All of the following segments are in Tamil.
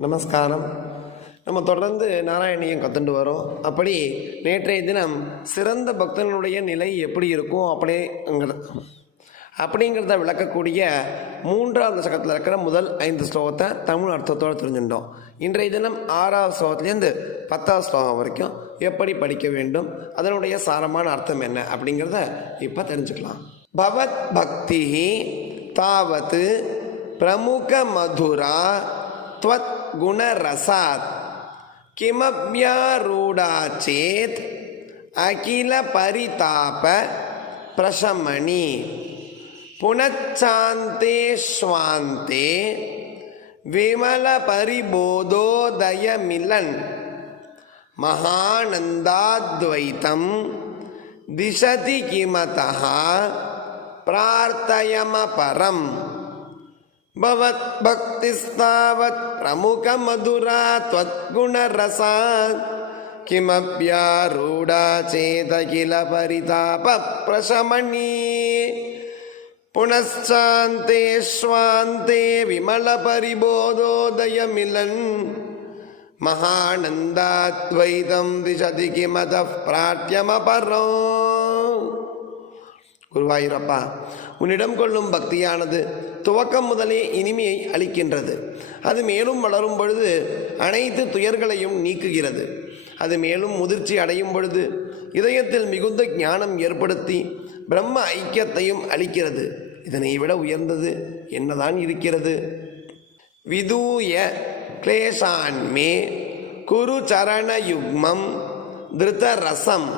நமஸ்காரம். நம்ம தொடர்ந்து நாராயணியம் கற்றுண்டு வரோம். அப்படி நேற்றைய தினம் சிறந்த பக்தனுடைய நிலை எப்படி இருக்கும்? அப்படிங்கிற அப்படிங்கிறத விளக்கக்கூடிய மூன்றாவது சகத்தில் இருக்கிற முதல் ஐந்து ஸ்லோகத்தை தமிழ் அர்த்தத்தோடு தெரிஞ்சுட்டோம் இன்றைய தினம் ஆறாவது ஸ்லோகத்துலேருந்து பத்தாவது ஸ்லோகம் வரைக்கும் எப்படி படிக்க வேண்டும்? அதனுடைய சாரமான அர்த்தம் என்ன? அப்படிங்கிறத இப்போ தெரிஞ்சுக்கலாம். பவத் பக்தி தாவத்து பிரமுக மதுரா त्वत् गुणरसात् किमप्यारूढा चेत् अखिलपरिताप प्रशमनि पुनच्चान्ते स्वान्ते विमलपरिबोधोदयमिलन् महानन्दाद्वैतं दिशति किमतः प्रार्थयमपरम् भवद्भक्तिस्तावत् प्रमुखमधुरा त्वद्गुणरसा किमप्यारूढा चेदखिल परितापप्रशमनी पुनश्चान्ते स्वान्ते विमलपरिबोधोदयमिलन् महानन्दाद्वैतं दिशति किमतः प्रार्थ्यमपरो குருவாயூரப்பா உன்னிடம் கொள்ளும் பக்தியானது துவக்கம் முதலே இனிமையை அளிக்கின்றது. அது மேலும் வளரும் பொழுது அனைத்து துயர்களையும் நீக்குகிறது. அது மேலும் முதிர்ச்சி அடையும் பொழுது இதயத்தில் மிகுந்த ஞானம் ஏற்படுத்தி பிரம்ம ஐக்கியத்தையும் அளிக்கிறது. இதனை விட உயர்ந்தது என்னதான் இருக்கிறது? விதூய கிளேசான்மே குரு சரண யுக்மம் திருத ரசம்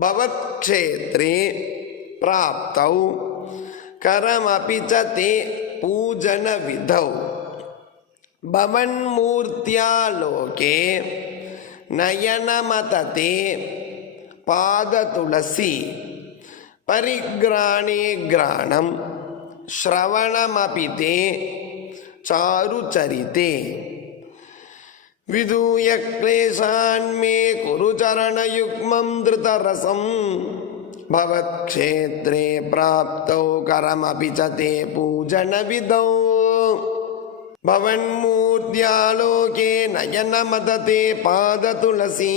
பவத்க்ஷேத்ரே प्राप्तौ करमपि च ते पूजनविधौ भवन्मूर्त्या लोके नयनमतते पादतुलसी परिग्राणे ग्राणं श्रवणमपि ते चारुचरिते विधूय क्लेशान्मे कुरु चरणयुग्मं धृतरसम् भवत्क्षेत्रे प्राप्तौ करमपि च ते पूजनविधौ भवन्मूर्त्यालोके नयनमदते पादतुलसी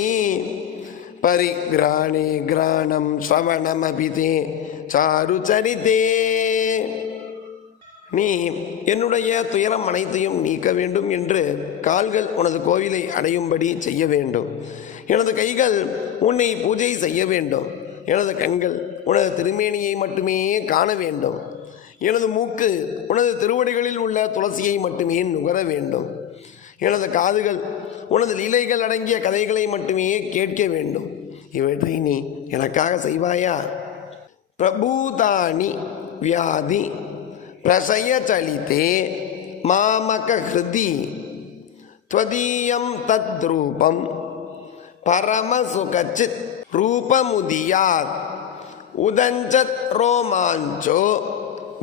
परिग्राणे ग्राणं श्रवणमपि ते சாருச்சரித்தே நீ என்னுடைய துயரம் அனைத்தையும் நீக்க வேண்டும் என்று கால்கள் உனது கோவிலை அடையும்படி செய்ய வேண்டும் எனது கைகள் உன்னை பூஜை செய்ய வேண்டும் எனது கண்கள் உனது திருமேனியை மட்டுமே காண வேண்டும் எனது மூக்கு உனது திருவடிகளில் உள்ள துளசியை மட்டுமே நுகர வேண்டும் எனது காதுகள் உனது லீலைகள் அடங்கிய கதைகளை மட்டுமே கேட்க வேண்டும் இவற்றை நீ எனக்காக செய்வாயா பிரபூதானி வியாதி பிரசயச்சலிதே மாமக ஹிருதி त्वदीयं तद्रूपं परमसुखचित् रूपमुदीयात् उदञ्चत् रोमाञ्चो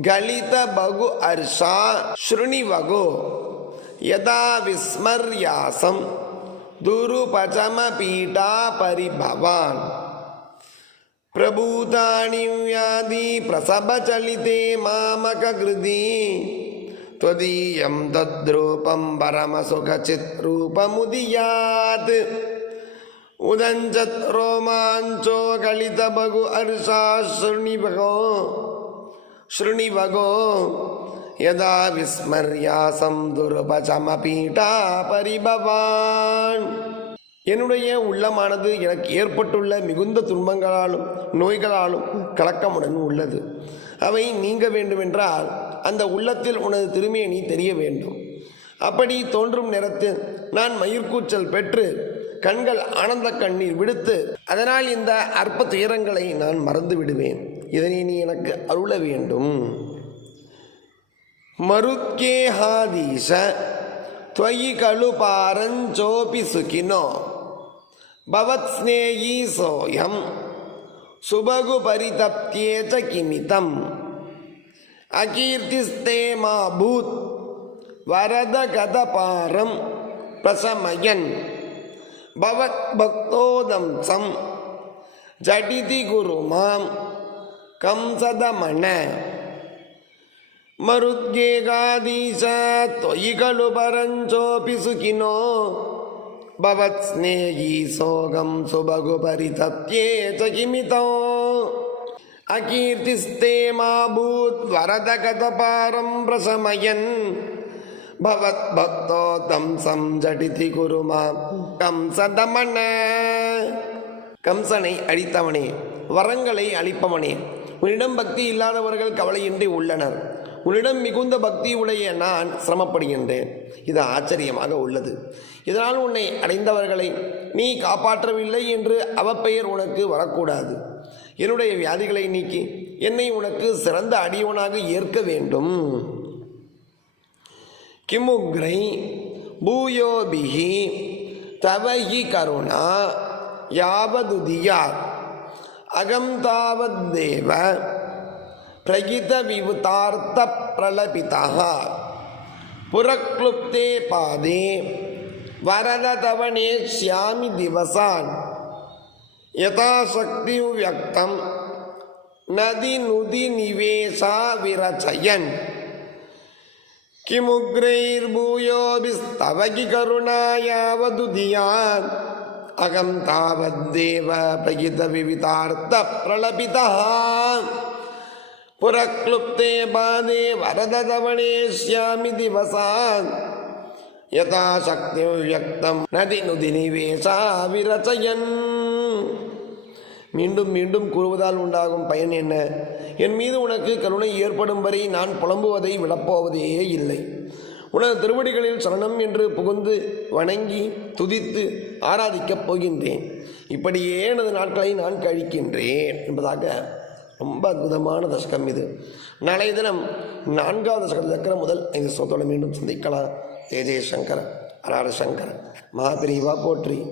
गलितबगु हर्षा शृणिवगो यदा विस्मर्यासं दुरुपचमपीठापरिभवान् प्रभूतानि व्याधि प्रसभचलिते मामककृति त्वदीयं तद्रूपं உதஞ்சத் ரோமாஞ்சோ கலித பகு அர்ஷா ஸ்ருணிபகோ ஸ்ருணிபகோ யதா விஸ்மர்யாசம் துருபசமபீட்டா பரிபவான். என்னுடைய உள்ளமானது எனக்கு ஏற்பட்டுள்ள மிகுந்த துன்பங்களாலும் நோய்களாலும் கலக்கமுடன் உள்ளது. அவை நீங்க வேண்டுமென்றால் அந்த உள்ளத்தில் உனது திருமேனி தெரிய வேண்டும். அப்படி தோன்றும் நேரத்தில் நான் மயிர்கூச்சல் பெற்று கண்கள் ஆனந்த கண்ணீர் விடுத்து அதனால் இந்த அற்ப துயரங்களை நான் மறந்து விடுவேன். இதனை நீ எனக்கு அருள வேண்டும். மருக்கேஹாதீச துவயி கழு பாரஞ்சோபி சுகினோ பவத் ஸ்னேயி சோயம் சுபகு பரிதப்தியேச்ச கிமிதம். அகீர்த்திஸ்தே மா வரத கதபாரம் பிரசமயன். பவத் பக்தோதம்சம் ஜடிதி குரு மாம் கம்சதமண மருத்கேகாதீச தொயி கலு பரஞ்சோபி சுகினோ பவத் ஸ்னேகி சோகம் சுபகு பரிதப்யே சகிமிதோ அகீர்த்திஸ்தே மாபூத் வரத கதபாரம் பிரசமயன் பவத் பக்தோதம் சம் ஜடிதி குரு மாம் கம்சதமன கம்சனை அழித்தவனே வரங்களை அளிப்பவனே உன்னிடம் பக்தி இல்லாதவர்கள் கவலையின்றி உள்ளனர். உன்னிடம் மிகுந்த பக்தி உடைய நான் சிரமப்படுகின்றேன். இது ஆச்சரியமாக உள்ளது. இதனால் உன்னை அடைந்தவர்களை நீ காப்பாற்றவில்லை என்று அவப்பெயர் உனக்கு வரக்கூடாது. என்னுடைய வியாதிகளை நீக்கி என்னை உனக்கு சிறந்த அடியவனாக ஏற்க வேண்டும். கிமுக்ரை பூயோபிகி பூயோபிஹி தவஹி கருணா யாவதுதியா அகம் தாவத்தேவ பிரகித விவுதார்த்த பிரலபிதா புரக்ளுப்தே பாதே வரத தவனே ஷியாமி திவசான் யதாசக்தி வியக்தம் किमुग्रैर्भूयोऽभिस्तवकि करुणायावदुदीयान् अहं तावद्देव प्रलपितः पुरक्लुप्ते पादे वरदधवणेष्यामि दिवसान् यथाशक्तिं व्यक्तं नदि नुदिनिवेशा विरचयन् மீண்டும் மீண்டும் கூறுவதால் உண்டாகும் பயன் என்ன? என் மீது உனக்கு கருணை ஏற்படும் வரை நான் புலம்புவதை விடப்போவதே இல்லை. உனது திருவடிகளில் சரணம் என்று புகுந்து வணங்கி துதித்து ஆராதிக்கப் போகின்றேன். இப்படியே எனது நாட்களை நான் கழிக்கின்றேன் என்பதாக ரொம்ப அற்புதமான தசகம் இது. நாளைய தினம் நான்காவது தசக சக்கரம் முதல் ஐந்து சோத்தோடு மீண்டும் சந்திக்கலாம். ஜெய ஜெயசங்கர அராட சங்கர மகாபிரிவா போற்றி.